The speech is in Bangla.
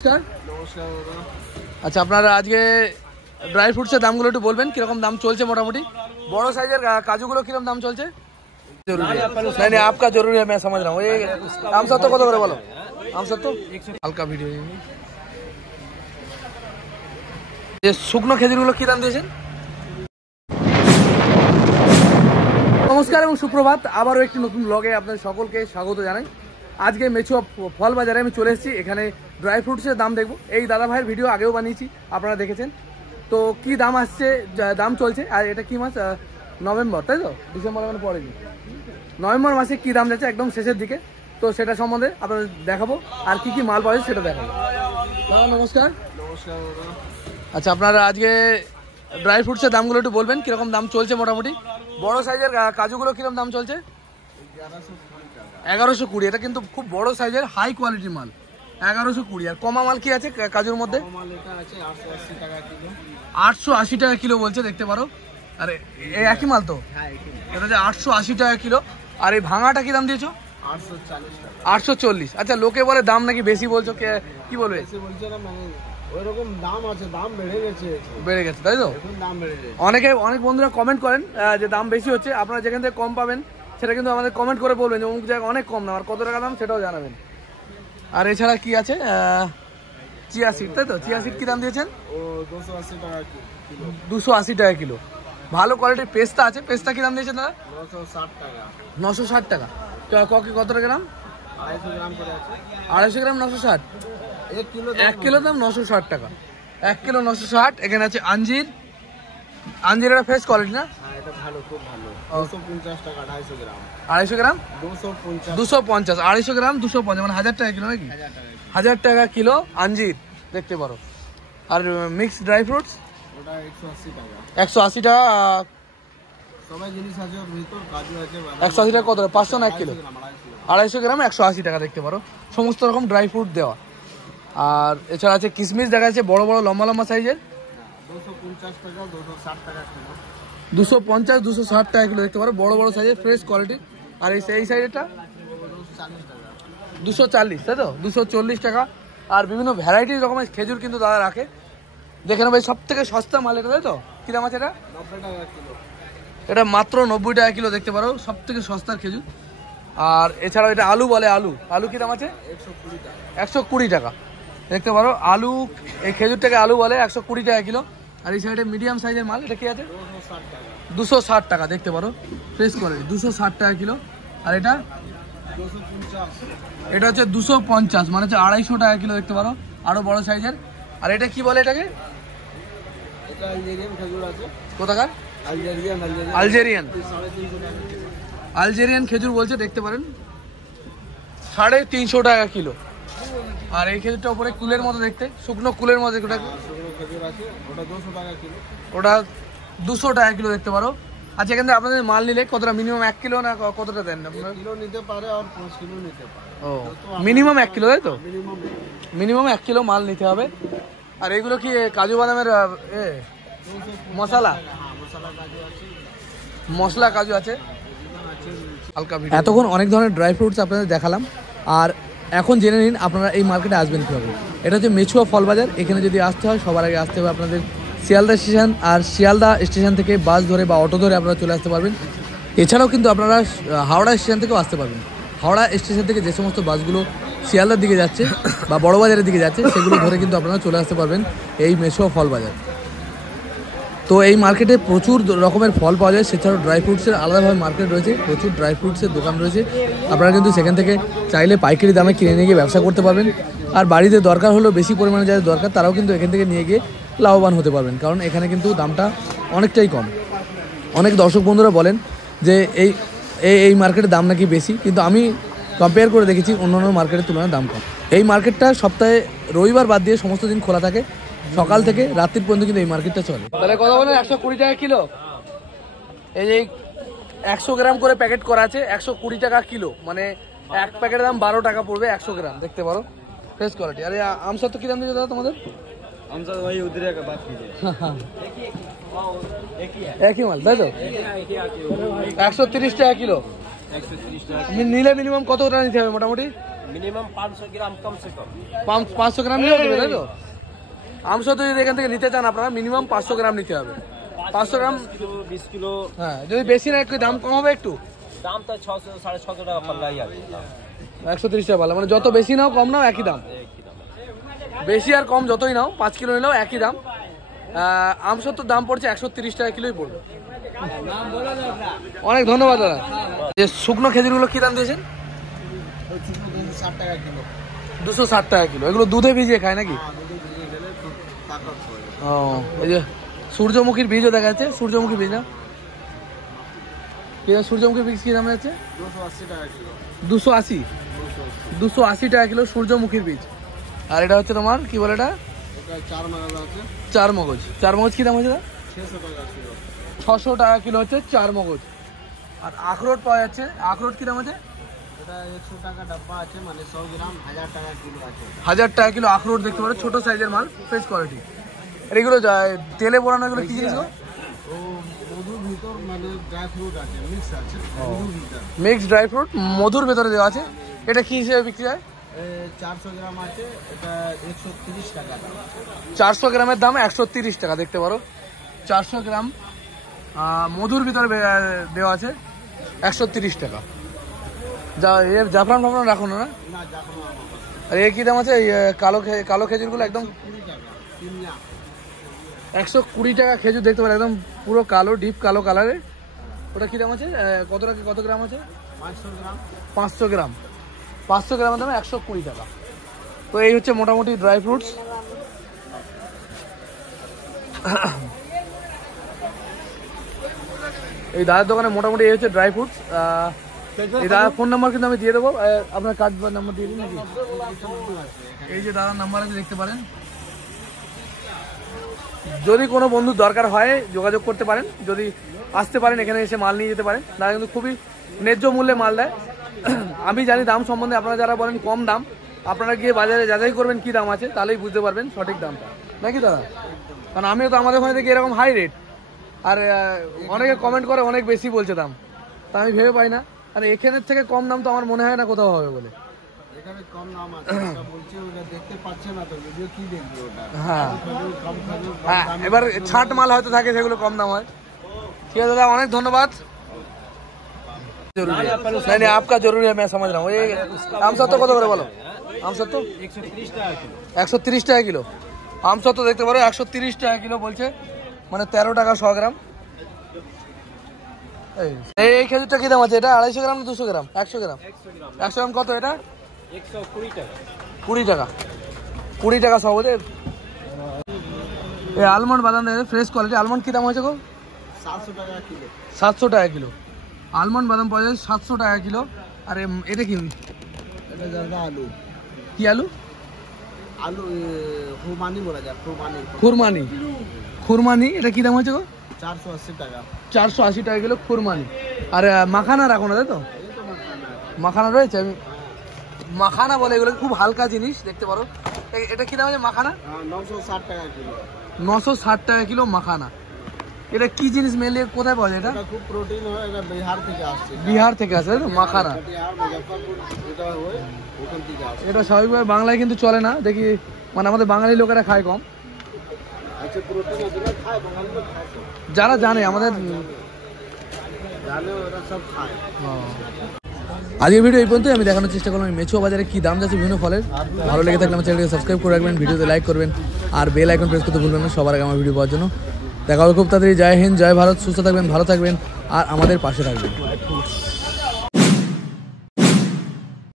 নমস্কার দাদা। আচ্ছা, আপনারা আজকে ড্রাই ফ্রুটসের দামগুলো একটু বলবেন কিরকম দাম চলছে? মোটামুটি বড় সাইজের কাজুগুলো কিরকম দাম চলছে? नहीं नहीं आपका जरूरी है, मैं समझ रहा हूँ। ये आम सत्तर কত করে বলো? आम सत्तर হালকা ভিডিও। যে শুকনো খেজুরগুলো কি দাম দিয়েছেন? নমস্কার এবং সুপ্রভাত। আবারও একটি নতুন ব্লগে আপনাদের সকলকে স্বাগত জানাই। আজকে মেচুয়া ফল বাজারে আমি চলে এসেছি। এখানে ড্রাই ফ্রুটসের দাম দেখবো। এই দাদা ভাইয়ের ভিডিও আগেও বানিয়েছি, আপনারা দেখেছেন। তো কি দাম আসছে, দাম চলছে। আর এটা কি মাস? নভেম্বর, তাই তো? ডিসেম্বর মানে পরে কি নভেম্বর মাসে কি দাম যাচ্ছে একদম শেষের দিকে, তো সেটা সম্বন্ধে আপনাদের দেখাবো। আর কি কি মাল পাওয়া যায় সেটা দেখাবো। দাদা নমস্কার। নমস্কার দাদা। আচ্ছা, আপনারা আজকে ড্রাই ফ্রুটসের দামগুলো একটু বলবেন কিরকম দাম চলছে? মোটামুটি বড় সাইজের কাজুগুলো কিরকম দাম চলছে? 1120। এটা কিন্তু খুব বড় সাইজের হাই কোয়ালিটির মাল, 1120। আর কমা মাল কি আছে কাজুর মধ্যে? 880 টাকা কিলো বলছে, দেখতে পারো। আরে এই একই মাল তো? এটা যে 880 টাকা কিলো। আর এই ভাঙাটা কি দাম দিয়েছো? 840। আচ্ছা, লোকে বলে দাম নাকি বেশি বলছো, কি বলবে? ওইরকম দাম আছে, দাম বেড়ে গেছে, তাই তো? অনেক বন্ধুরা কমেন্ট করেন যে দাম বেশি হচ্ছে। আপনারা যেখান থেকে কম পাবেন সেটা কিন্তু আমাদের কমেন্ট করে বলবেন যে অমুক জায়গায় অনেক কম দাম, আর কত টাকা দাম সেটাও জানাবেন। আর এছাড়া কি আছে? চিয়া সিড, তাই তো? চিয়া সিড কি দাম দিয়েছেন? 280 টাকা কিলো। ভালো কোয়ালিটির পেস্তা আছে। পেস্তা কি দাম দিয়েছেন দাদা? 960 টাকা। কত গ্রাম? 250 গ্রাম 960। 1 কিলো দাম 960 টাকা। 1 কিলো 960। এখানে আছে আঞ্জির। আঞ্জির এটা ফ্রেশ কোয়ালিটি না? খুব ভালো। 250 টাকা 250 গ্রাম। 250 গ্রাম 250। 250। 250 গ্রাম 250, মানে 1000 টাকা কিলো নাকি? 1000 টাকা কিলো আঞ্জির, দেখতে পারো। আর মিক্সড ড্রাই ফ্রুটস ওটা 180 টাকা। 180 টাকা। সবাই জিনিস আছে ওর ভিতর, কাজু আছে। 180 টাকা কত? 500 না 1 কিলো? 250 গ্রাম 180 টাকা, দেখতে পারো। সমস্ত রকম ড্রাই ফ্রুট দেওয়া। আর এছাড়া আছে কিশমিশ, দেখা যাচ্ছে বড় বড় লম্বা লম্বা সাইজের। 250 টাকা 260 টাকা কিলো। 250 260 টাকা কিলো, দেখতে পারো। বড় বড় সাইজের ফ্রেশ কোয়ালিটি। আর এই সাইডেরটা 240, তাই তো? 240 টাকা। আর বিভিন্ন ভ্যারাইটির রকমের খেজুর কিন্তু দাদা রাখে। দেখে নেবে সব থেকে সস্তা মাল এটা, তাই তো? কি দাম আছে এটা? 90 টাকা কিলো। এটা মাত্র 90 টাকা কিলো, দেখতে পারো। সব থেকে সস্তার খেজুর। আর এছাড়াও এটা আলু বলে, আলু কি দাম আছে? 120 টাকা। 120 টাকা, দেখতে পারো। আলু, এই খেজুরটাকে আলু বলে, 120 টাকা কিলো। আর এই সাইডে মিডিয়াম সাইজের মাল, এটা কি আছে? 260 টাকা, দেখতে পারো। ফ্রেশ কোয়ালিটি, 260 টাকা কিলো। আর এটা 250। এটা হচ্ছে 250, মানে হচ্ছে 250 টাকা কিলো, দেখতে পারো। আরো বড় সাইজের। আর এটা কি বলে এটাকে? এটা আলজেরিয়ান খেজুর আছে। কোথাকার? আলজেরিয়ান। আলজেরিয়ান খেজুর বলছে, দেখতে পারেন। 350 টাকা কিলো। আর এই খেজুরটা উপরে কুলের মতো দেখতে, শুকনো কুলের মতো। খেজুর আছে, ওটা 200 টাকা কিলো। ওটা 200 টাকা কিলো, দেখতে পারো। আচ্ছা, এখান থেকে আপনাদের মাল নিলে কতটা? মিনিমাম 1 কিলো না কতটা দেন আপনারা? কিলো নিতে পারে আর 5 কিলো নিতে পারে। ও, মিনিমাম 1 কিলো, তাই তো? মিনিমাম 1 কিলো মাল নিতে হবে। আর এগুলো কি কাজু বাদামের মশলা? মশলা কাজু আছে, হালকা। এতক্ষণ অনেক ধরনের ড্রাই ফ্রুটস আপনাদের দেখালাম। আর এখন জেনে নিন আপনারা এই মার্কেটে আসবেন কীভাবে। এটা হচ্ছে মেচুয়া ফল বাজার। এখানে যদি আসতে হয় সবার আগে আসতে হবে আপনাদের শিয়ালদা স্টেশন। আর শিয়ালদা স্টেশন থেকে বাস ধরে বা অটো ধরে আপনারা চলে আসতে পারবেন। এছাড়াও কিন্তু আপনারা হাওড়া স্টেশন থেকেও আসতে পারবেন। হাওড়া স্টেশন থেকে যে সমস্ত বাসগুলো শিয়ালদার দিকে যাচ্ছে বা বড়বাজারের দিকে যাচ্ছে, সেগুলো ধরে কিন্তু আপনারা চলে আসতে পারবেন এই মেচুয়া ফল বাজার। তো এই মার্কেটে প্রচুর রকমের ফল পাওয়া যায়। সেছাড়াও ড্রাই ফ্রুটসের আলাদাভাবে মার্কেট রয়েছে, প্রচুর ড্রাই ফ্রুটসের দোকান রয়েছে। আপনারা কিন্তু সেখান থেকে চাইলে পাইকারি দামে কিনে নিয়ে গিয়ে ব্যবসা করতে পারবেন। আর বাড়িতে দরকার হলেও, বেশি পরিমাণে যাদের দরকার, তারাও কিন্তু এখান থেকে নিয়ে গিয়ে লাভবান হতে পারবেন। কারণ এখানে কিন্তু দামটা অনেকটাই কম। অনেক দর্শক বন্ধুরা বলেন যে এই মার্কেটের দাম নাকি বেশি, কিন্তু আমি কম্পেয়ার করে দেখেছি অন্যান্য মার্কেটের তুলনায় দাম কম। এই মার্কেটটা সপ্তাহে রবিবার বাদ দিয়ে সমস্ত দিন খোলা থাকে, সকাল থেকে রাত্রির পর্যন্ত কিন্তু এই মার্কেটটা চলে। তাহলে কথা বলেন 120 টাকা কিলো। এই যে 100 গ্রাম করে প্যাকেট করা আছে, 120 টাকা কিলো, মানে এক প্যাকেটের দাম 12 টাকা পড়বে 100 গ্রাম, দেখতে পারো। Fresh quality. আরে আমসা তো কি দাম দিয়েছে দাদা তোমাদের? আমসা वही उधर का बात कीजिए। একই মাল, তাই তো? 130 টাকা কিলো। নিলে মিনিমাম কত টাকা নিতে হবে মোটামুটি? मिनिमम 500 ग्राम कम से कम। 500 গ্রাম নিয়ে যাবে তাই তো? আমসত্ত্ব যদি এখান থেকে নিতে চান আপনারা মিনিমাম 500 গ্রাম নিতে হবে। 500 গ্রাম 20 কিলো। হ্যাঁ, যদি বেশি না একটু দাম কম হবে একটু। দাম তো 600 650 টাকা পাল্লাই আছে। 130 টাকা পাল্লা, মানে যত বেশি নাও কম নাও একই দাম। বেশি আর কম যতই নাও 5 কিলো নিলেও একই দাম। আমসত্ত্বর দাম পড়ছে 130 টাকা কিলোই পড়বে। অনেক ধন্যবাদ দাদা। যে শুকনো খেজুরগুলো কি দাম দিয়েছেন? 60 টাকা কিলো। 260 টাকা কিলো। এগুলো দুধে ভিজিয়ে খায় নাকি? ও, এই যে সূর্যমুখীর বীজও দেখা যাচ্ছে। সূর্যমুখী বীজ না, সূর্যমুখী বীজ কি দাম যাচ্ছে? 280 টাকা কিলো। 280 280 টাকা কিলো সূর্যমুখীর বীজ। আর এটা হচ্ছে তোমার কি বলে এটা? চার মগজ আছে। চার মগজ। চার মগজ কি দাম হচ্ছে? 600 টাকা কিলো। 600 টাকা কিলো হচ্ছে চার মগজ। আর আখরোট পাওয়া যাচ্ছে। আখরোট কি দাম আছে? এটা 100 টাকা ডাব্বা আছে, মানে 100 গ্রাম 1000 টাকা কিলো আছে। 1000 টাকা কিলো আখরোট দেখতে পারো, ছোট সাইজের মাল, ফ্রেশ কোয়ালিটি। আর এগুলো তেলে পোড়ানো, এগুলো কি জিনিস? ও মধুর ভিতর মানে ড্রাই ফ্রুট আছে, মিক্স আছে। মধুর ভিতর মিক্স ড্রাই ফ্রুট মধুর ভেতরে দেওয়া আছে। এটা কি হিসেবে বিক্রি হয়? 400 গ্রাম আছে, এটা 130 টাকা দাম। 400 গ্রামের দাম 130 টাকা দেখতে পারো। 400 গ্রাম মধুর ভিতরে দেওয়া আছে 130 টাকা। এর জাফরান ফাফরান রাখো না? না, জাফরান আমার আর এর কি দাম আছে? কালো খেজুরগুলো একদম 20 টাকা কিনা। 120 টাকা খেজুর দেখতে পারো, একদম পুরো কালো, ডিপ কালো কালারে। ওটা কি দাম আছে? কত গ্রাম আছে? 500 গ্রাম। 500 গ্রাম। 500 গ্রামের দাম 120 টাকা। তো এই হচ্ছে মোটামুটি ড্রাই ফ্রুটস। এই দাদার দোকানে মোটামুটি এই হচ্ছে ড্রাই ফ্রুটস। এই দাদার ফোন নাম্বার কিন্তু আমি দিয়ে দেবো, আপনার কার্ড বা নাম্বার দিয়ে দিন নাকি? এই যে দাদার নাম্বার আছে দেখতে পারেন। যদি কোনো বন্ধু দরকার হয় যোগাযোগ করতে পারেন, যদি আসতে পারেন এখানে এসে মাল নিয়ে যেতে পারেন। দাদা কিন্তু খুবই ন্যায্য মূল্যে মাল দেয়। আমি জানি দাম সম্বন্ধে, আপনারা যারা বলেন কম দাম, আপনারা গিয়ে বাজারে যাচাই করবেন কি দাম আছে, তাহলেই বুঝতে পারবেন সঠিক দামটা, নাকি দাদা? কারণ আমিও তো আমাদের ওখানে দেখি এরকম হাই রেট, আর অনেকে কমেন্ট করে অনেক বেশি বলছে দাম, তা আমি ভেবে পাই না। আর এখানের থেকে কম দাম তো আমার মনে হয় না কোথাও হবে বলে। এখানে কম দাম আছে, ওটা বলছি ওটা দেখতে পাচ্ছে না তো, ভিডিও কি দেখবে ওটা? হ্যাঁ, কম খাবে। হ্যাঁ, এবার ছাট মাল হয়তো থাকে, সেগুলো কম দাম হয়। ঠিক আছে দাদা, অনেক ধন্যবাদ। जरूरी है नहीं नहीं आपका जरूरी है, मैं समझ रहा हूँ। ये আমসত্ত্ব কত করে বলো? আমসত্ত্ব 130 টাকা কিলো। 130 টাকা কিলো আমসত্ত্ব দেখতে পারো, 130 টাকা কিলো বলছে, মানে 13 টাকা 100 গ্রাম। এই খেজুরটা কি দাম আছে? এটা 250 গ্রাম না 200 গ্রাম? 100 গ্রাম। 100 গ্রাম কত এটা? 120 টাকা। 20 টাকা। 20 টাকা সব বোঝে। এই আলমন্ড বাদাম দেখে ফ্রেশ কোয়ালিটি। আলমন্ড কি দাম হয়েছে গো? 700 টাকা কিলো। 700 টাকা কিলো আলমন্ড বাদাম পাওয়া যায় 700 টাকা কিলো। আর এটা কি? এটা জায়গা আলু। কি আলু? আলু খুরমানি বলা যায়, খুরমানি। খুরমানি। খুরমানি এটা কি দাম হয়েছে গো? 480 টাকা। 480 টাকা কিলো খুরমানি। আর মাখানা রাখো না তাই তো? এই তো মাখানা রয়েছে। আমি মাখানা বলে এগুলো, খুব হালকা জিনিস দেখতে পারো। এটা কি দাম আছে মাখানা? 960 টাকা কিলো। 960 টাকা কিলো মাখানা। এটা কি জিনিস মেনলি কোথায় পাওয়া যায়? এটা খুব প্রোটিন হয়, এটা বিহার থেকে আসছে। বিহার থেকে আসে তাই তো মাখানা? বিহার মুজফ্ফরপুর এটা হয়, ওখান থেকে আসে। এটা স্বাভাবিকভাবে বাংলায় কিন্তু চলে না দেখি, মানে আমাদের বাঙালি লোকেরা খায় কম। আচ্ছা, প্রোটিন আছে না, খায় বাঙালি লোক খায় তো। যারা জানে আমাদের জানে ওরা সব খায়। আজকের ভিডিও এই পর্যন্তই। আমি দেখানোর চেষ্টা করলাম মেচুয়া বাজারে কি দাম যাচ্ছে বিভিন্ন ফলের। ভালো লেগে থাকলে আমার চ্যানেলকে সাবস্ক্রাইব করে রাখবেন, ভিডিওতে লাইক করবেন, আর বেল আইকন প্রেস করতে ভুলবেন না সবার আগে আমার ভিডিও পাওয়ার জন্য। দেখা হবে খুব তাড়াতাড়ি। জয় হিন্দ, জয় ভারত, সুস্থ থাকবেন, ভালো থাকবেন, আর আমাদের পাশে থাকবেন।